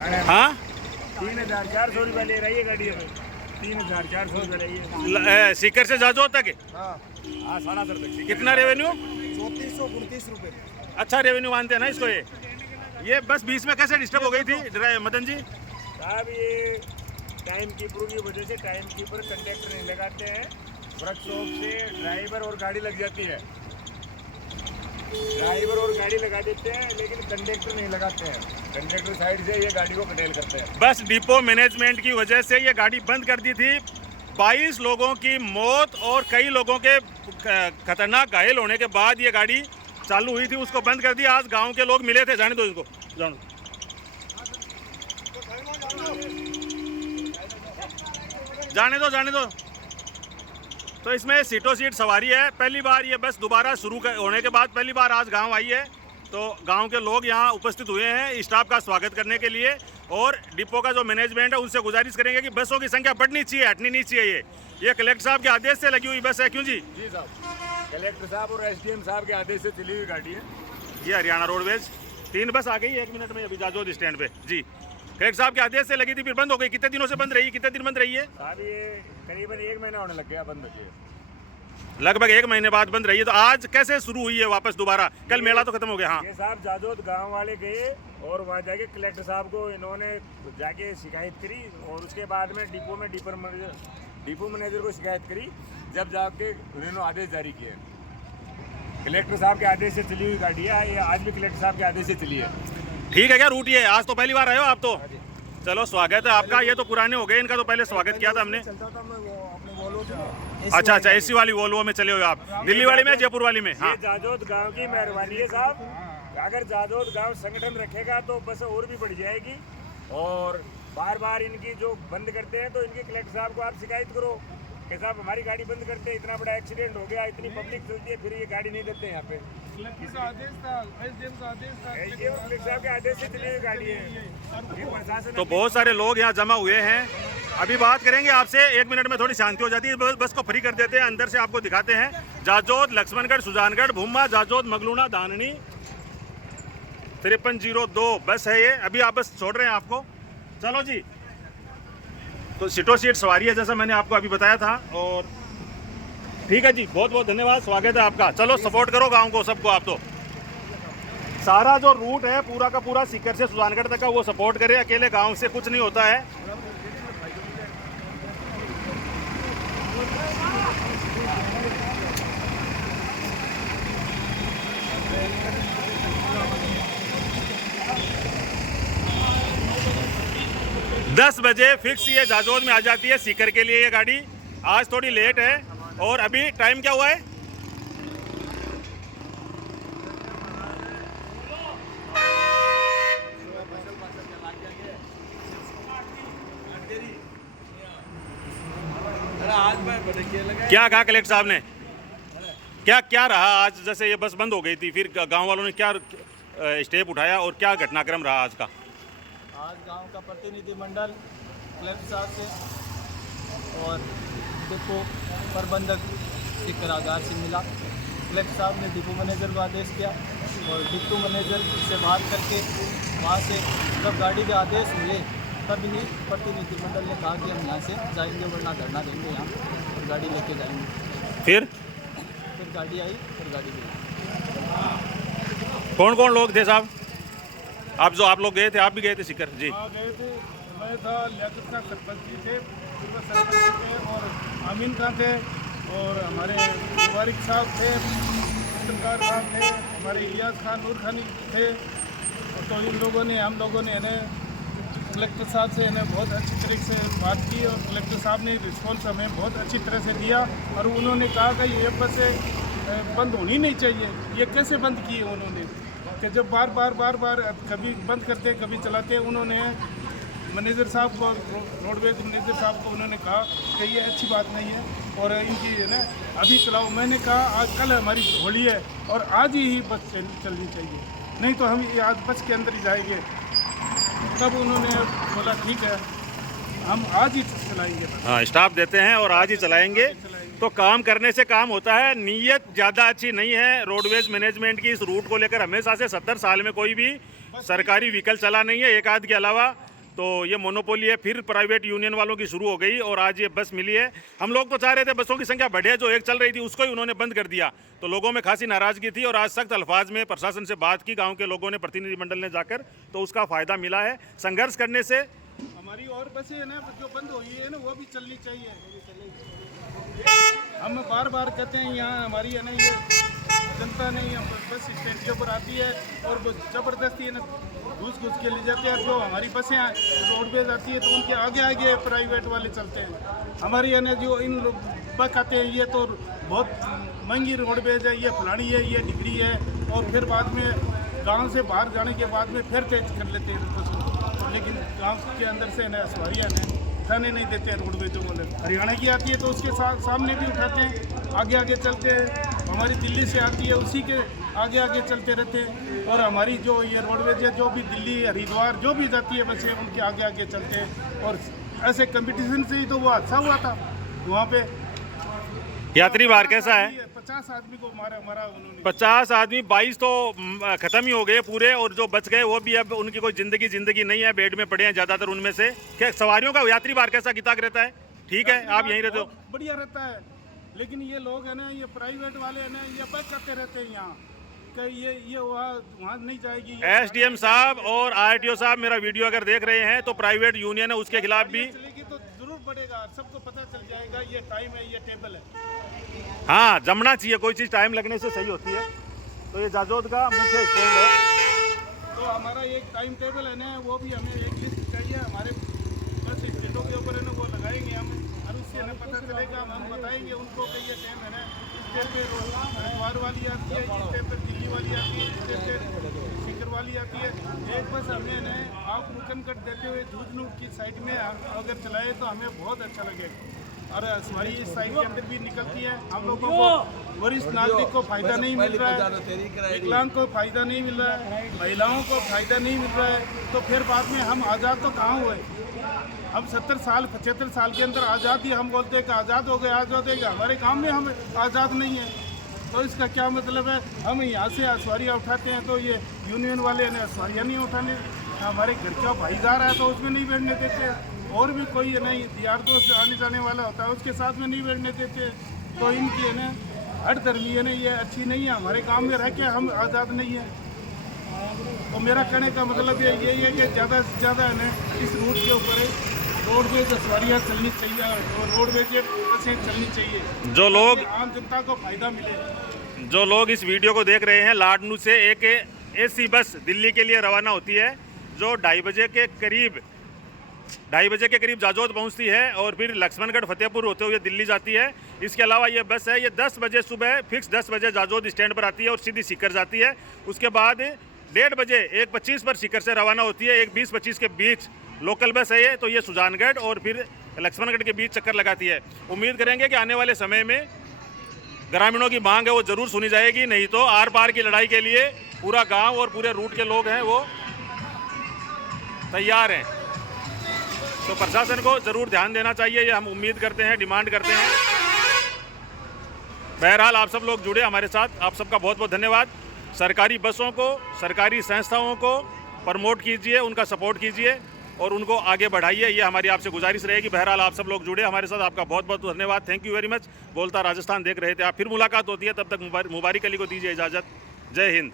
हाँ 3,400 रुपये ले रही है गाड़ी में। 3,400 रुपये रही सीकर से जाजो तक है। हाँ 7.5 तक। कितना रेवेन्यू? 3429 रुपये। अच्छा रेवेन्यू मानते हैं ना इसको। ये बस बीच में कैसे डिस्टर्ब हो गई थी मदन जी? साहब ये टाइम कीपर की वजह से टाइम कीपर कंडक्टर नहीं लगाते हैं। वर्कशॉप से ड्राइवर और गाड़ी लग जाती है। ड्राइवर और गाड़ी लगा देते हैं लेकिन कंडक्टर नहीं लगाते हैं। कंडक्टर साइड से ये गाड़ी को कटेल करते हैं। बस डिपो मैनेजमेंट की वजह से ये गाड़ी बंद कर दी थी। 22 लोगों की मौत और कई लोगों के खतरनाक घायल होने के बाद ये गाड़ी चालू हुई थी, उसको बंद कर दिया। आज गांव के लोग मिले थे, जाने दो इनको, जाने दो। तो इसमें सीटों सीट सवारी है। पहली बार ये बस दोबारा शुरू होने के बाद पहली बार आज गांव आई है, तो गांव के लोग यहां उपस्थित हुए हैं स्टाफ का स्वागत करने के लिए। और डिपो का जो मैनेजमेंट है उनसे गुजारिश करेंगे कि बसों की संख्या बढ़नी चाहिए, हटनी नहीं चाहिए। ये कलेक्टर साहब के आदेश से लगी हुई बस है। क्यों जी? जी साहब, कलेक्टर साहब और एसडीएम साहब के आदेश से चली हुई गाड़ी है। ये हरियाणा रोडवेज 3 बस आ गई 1 मिनट में अभी जाजोद स्टैंड पे जी। कलेक्टर साहब के आदेश से लगी थी, फिर बंद हो गई। कितने दिनों से बंद रही? कितने दिन बंद रही है? साहब ये करीबन 1 महीना होने लग गया बंद होके। लगभग 1 महीने बाद बंद रही है। तो आज कैसे शुरू हुई है वापस दोबारा? कल मेला तो खत्म हो गया। हाँ ये साहब जाजोद गांव वाले गए और वहाँ जाके कलेक्टर साहब को इन्होंने जाके शिकायत करी और उसके बाद में डिपो मैनेजर को शिकायत करी। जब जाके उन्होंने आदेश जारी किए। कलेक्टर साहब के आदेश से चली हुई गाड़ी है ये, आज भी कलेक्टर साहब के आदेश से चली है। ठीक है क्या रूट ये? आज तो पहली बार आए हो आप तो? चलो स्वागत है आपका। ये तो पुराने हो गए, इनका तो पहले स्वागत किया था हमने। अच्छा अच्छा, एसी वाली वोल्वो में चले हुए आप? दिल्ली वाली में, जयपुर वाली में? हाँ, जाजोद गांव की मेहरबानी है साहब। अगर जाजोद गांव संगठन रखेगा तो बस और भी बढ़ जाएगी। और बार बार इनकी जो बंद करते हैं तो इनके कलेक्टर साहब को आप शिकायत करो कि साहब हमारी गाड़ी बंद करते हैं, इतना बड़ा एक्सीडेंट हो गया, इतनी पब्लिक चलती है, फिर ये गाड़ी नहीं देते यहाँ पे। कलेक्टर का आदेश था, एसडीएम का आदेश था, कलेक्टर साहब के आदेश से चली हुई गाड़ी है। ये प्रशासन तो बहुत सारे लोग यहाँ जमा हुए हैं। अभी बात करेंगे आपसे, 1 मिनट में थोड़ी शांति हो जाती है। बस को फ्री कर देते हैं, अंदर से आपको दिखाते हैं। जाजोद, लक्ष्मणगढ़, सुजानगढ़, भूमा, जाजोद, मगलूना, दाननी 5302 बस है ये। अभी आप बस छोड़ रहे हैं आपको। चलो जी, तो सीटों सीट सवारी है जैसा मैंने आपको अभी बताया था। और ठीक है जी, बहुत बहुत धन्यवाद, स्वागत है आपका। चलो सपोर्ट करो गांव को, सबको। आप तो सारा जो रूट है पूरा का पूरा सीकर से सुजानगढ़ तक का वो सपोर्ट करे। अकेले गांव से कुछ नहीं होता है। दस बजे फिक्स ये जाजोद में आ जाती है सीकर के लिए ये गाड़ी। आज थोड़ी लेट है। और अभी टाइम क्या हुआ है? क्या कहा कलेक्टर साहब ने? क्या रहा आज? जैसे ये बस बंद हो गई थी, फिर गांव वालों ने क्या स्टेप उठाया और क्या घटनाक्रम रहा आज का? आज गांव का प्रतिनिधिमंडल कलेक्टर साहब से और डिपो प्रबंधक सीकर आगार से मिला। कलेक्टर साहब ने डिपो मैनेजर को आदेश किया और डिपो मैनेजर से बात करके वहाँ से जब गाड़ी के आदेश मिले तब ही प्रतिनिधिमंडल ने कहा कि हम यहाँ से जाएंगे, वरना धरना देंगे यहाँ और गाड़ी लेके जाएंगे। फिर गाड़ी आई और गाड़ी गई। कौन कौन लोग थे साहब? आप लोग गए थे? आप भी गए थे सीकर जी? हाँ गए थे। मैं था, लियाकत खान सरपंच जी थे, सरपंच थे और अमीन खान थे और हमारे मुबारक साहब थे, पत्रकार साहब थे, हमारे इलियास खान नूर खानी थे। तो इन लोगों ने, हम लोगों ने कलेक्टर साहब से बहुत अच्छी तरीके से बात की और कलेक्टर साहब ने रिस्पॉन्स हमें बहुत अच्छी तरह से दिया। और उन्होंने कहा कि ये बसें बंद होनी नहीं चाहिए। ये कैसे बंद किए उन्होंने कि जब बार बार कभी बंद करते कभी चलाते। उन्होंने मैनेजर साहब को, रोडवेज मैनेजर साहब को उन्होंने कहा कि ये अच्छी बात नहीं है और इनकी अभी चलाओ। मैंने कहा आज कल हमारी होली है और आज ही बस चलनी चाहिए, नहीं तो हम आज बस के अंदर ही जाएंगे। तब उन्होंने बोला ठीक है, हम आज ही चलाएंगे। हाँ, स्टाफ देते हैं और आज ही चलाएंगे। तो काम करने से काम होता है। नीयत ज़्यादा अच्छी नहीं है रोडवेज मैनेजमेंट की। इस रूट को लेकर हमेशा से 70 साल में कोई भी सरकारी व्हीकल चला नहीं है, एक आध के अलावा। तो ये मोनोपोली है फिर प्राइवेट यूनियन वालों की शुरू हो गई और आज ये बस मिली है। हम लोग तो चाह रहे थे बसों की संख्या बढ़े, जो एक चल रही थी उसको ही उन्होंने बंद कर दिया, तो लोगों में खासी नाराज़गी थी और आज सख्त अल्फाज में प्रशासन से बात की गाँव के लोगों ने, प्रतिनिधिमंडल ने जाकर, तो उसका फ़ायदा मिला है। संघर्ष करने से हमारी और बसें है ना जो बंद हुई है ना वो भी चलनी चाहिए। हम बार बार कहते हैं यहाँ हमारी है ना ये जनता नहीं बस स्टैंड के ऊपर आती है और ज़बरदस्ती है ना घुस के ले जाते हैं। जो हमारी बसें रोड पे जाती है तो उनके आगे आगे प्राइवेट वाले चलते हैं। हमारी है ना जो इन लोग बस आते हैं ये तो बहुत महंगी रोडवेज है, ये फलानी है, ये डिग्री है, और फिर बाद में गांव से बाहर जाने के बाद में फिर तेज कर लेते हैं बसों। लेकिन गांव के अंदर से ना सवारियाँ ने उठाने नहीं देते हैं रोडवेज जो बोले। हरियाणा की आती है तो उसके साथ सामने भी उठाते हैं, आगे आगे चलते हैं। हमारी दिल्ली से आती है उसी के आगे आगे चलते रहते हैं। और हमारी जो ये रोडवेज है जो भी दिल्ली हरिद्वार जो भी जाती है बसें उनके आगे आगे चलते हैं। और ऐसे कंपटीशन से ही तो वो हादसा हुआ था वहाँ पे। यात्री भार कैसा है? 50 आदमी को मारा उन्होंने। 50 आदमी, 22 तो खत्म ही हो गए पूरे, और जो बच गए वो भी अब उनकी कोई जिंदगी नहीं है, बेड में पड़े हैं ज़्यादातर उनमें से। क्या सवारियों का यात्री भार कैसा किताक रहता है? ठीक है, आप यहीं रहते हो? बढ़िया रहता है, लेकिन ये लोग है ना ये प्राइवेट वाले है ना ये बस करते रहते हैं यहाँ कहीं ये वहाँ नहीं जाएगी। SDM साहब और RTO साहब मेरा वीडियो अगर देख रहे हैं तो प्राइवेट यूनियन है उसके खिलाफ भी चलेगी तो जरूर बढ़ेगा, सबको पता चल जाएगा ये टाइम है, ये टेबल है। हाँ, जमना चाहिए, कोई चीज़ टाइम लगने से सही होती है। तो ये जाजोद का मुख्य स्टैंड है। तो हमारा एक टाइम टेबल है ना वो भी हमें एक लिस्ट चाहिए हमारे बस स्टेटों के ऊपर है ना वो लगाएंगे हम, और उससे हमें पता चलेगा, हम बताएंगे उनको कि ये टाइम है ना इस टाइम पे हरिद्वार वाली आती है, इस टाइम पे दिल्ली वाली आती है, इस टाइम पे सीकर वाली आती है। एक बस हमें ना आप रुकन कट देते हुए झुंझुनू की साइड में अगर चलाए तो हमें बहुत अच्छा लगेगा। और सवारी इस साइड के अंदर भी निकलती है। हम लोगों को वरिष्ठ नागरिक को फायदा नहीं मिल रहा है, विकलांग को फायदा नहीं मिल रहा है, महिलाओं को फायदा नहीं मिल रहा है, तो फिर बाद में हम आज़ाद तो कहाँ हुए? हम 70 साल 75 साल के अंदर आज़ादी हम बोलते हैं कि आज़ाद हो गए, आज़ाद हो गए, हमारे काम में हम आज़ाद नहीं है। तो इसका क्या मतलब है? हम यहाँ से सवारियाँ उठाते हैं तो ये यूनियन वाले ने सवारियाँ नहीं उठाने, हमारे घर का भाईदार है तो उसमें नहीं बैठने देते, और भी कोई है नहीं यार दोस्त आने जाने वाला होता है उसके साथ में नहीं बैठने देते। तो इनकी है ना हर धर्मी है ना ये अच्छी नहीं है, हमारे काम में रह के हम आज़ाद नहीं है। तो मेरा कहने का मतलब यही है कि ज़्यादा से ज़्यादा है ना इस रूट के ऊपर रोडवेज सवारियाँ चलनी चाहिए और रोडवेज बसें चलनी चाहिए, जो लोग आम जनता को फायदा मिले। जो लोग इस वीडियो को देख रहे हैं, लाडनू से एक AC बस दिल्ली के लिए रवाना होती है जो 2:30 बजे के करीब जाजोद पहुंचती है और फिर लक्ष्मणगढ़ फतेहपुर होते हुए दिल्ली जाती है। इसके अलावा ये बस है, ये 10 बजे सुबह फिक्स 10 बजे जाजोद स्टैंड पर आती है और सीधी सीकर जाती है। उसके बाद 1:30 बजे 1:25 पर सीकर से रवाना होती है, 1:20-25 के बीच लोकल बस है ये। तो ये सुजानगढ़ और फिर लक्ष्मणगढ़ के बीच चक्कर लगाती है। उम्मीद करेंगे कि आने वाले समय में ग्रामीणों की मांग है वो ज़रूर सुनी जाएगी, नहीं तो आर पार की लड़ाई के लिए पूरा गांव और पूरे रूट के लोग हैं वो तैयार हैं। तो प्रशासन को ज़रूर ध्यान देना चाहिए, ये हम उम्मीद करते हैं, डिमांड करते हैं। बहरहाल आप सब लोग जुड़े हमारे साथ, आप सबका बहुत बहुत धन्यवाद। सरकारी बसों को, सरकारी संस्थाओं को प्रमोट कीजिए, उनका सपोर्ट कीजिए और उनको आगे बढ़ाइए, ये हमारी आपसे गुजारिश रहेगी। बहरहाल आप सब लोग जुड़े हमारे साथ, आपका बहुत बहुत धन्यवाद। Thank you very much. बोलता राजस्थान देख रहे थे आप, फिर मुलाकात होती है, तब तक मुबारिक अली को दीजिए इजाज़त। जय हिंद।